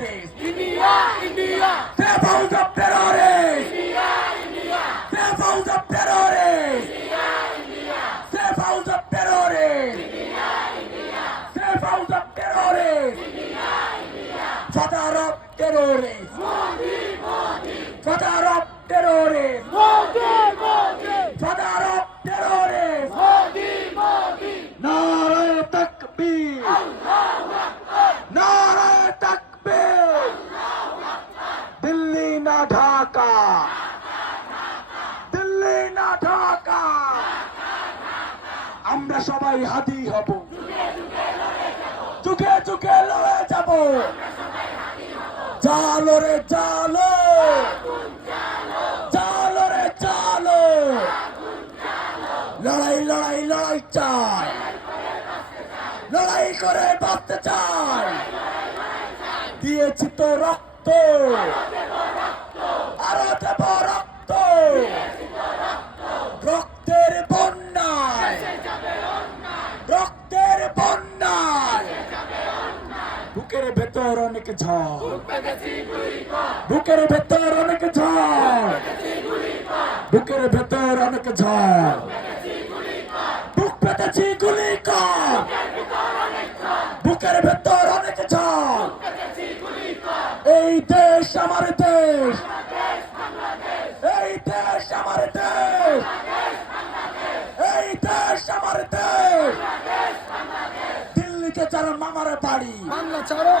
terrorists. India, India. Safe house of terrorists. India, India. Safe house of terrorists. India, India. Safe house of terrorists. India, India. Safe house of terrorists. India, India. Father of terrorists. Modi, Modi. Father of terrorists. Modi, Modi. Father of terrorists. Modi, Modi. Nare takbir. Nare takbir. Delhi na Dhaka. Delhi na Dhaka. আমরা সবাই হাদি হব, যুগে যুগে লড়ে যাব। জালো রে জালো, জালো রে জালো, লড়াই লড়াই লড়াই চাই, লড়াই করে বাঁচতে চাই। দিয়েছি তো রক্ত, আরো দেব রক্ত, রক্তের বন্যায়, রক্তের বন্যায়। বুকের ভেতর অনেক ঝড়, বুকের ভেতর অনেক ঝড়, বুকের ভেতর অনেক ঝড়। বুক পেতেছি গুলি কর, বুকের ভেতর অনেক ঝড়। এই দেশ আমার দেশ, এই দেশ আমার দেশ, এই দেশ আমার দেশ। দিল্লিতে যারা মামার বাড়ি, বাংলা ছাড়ো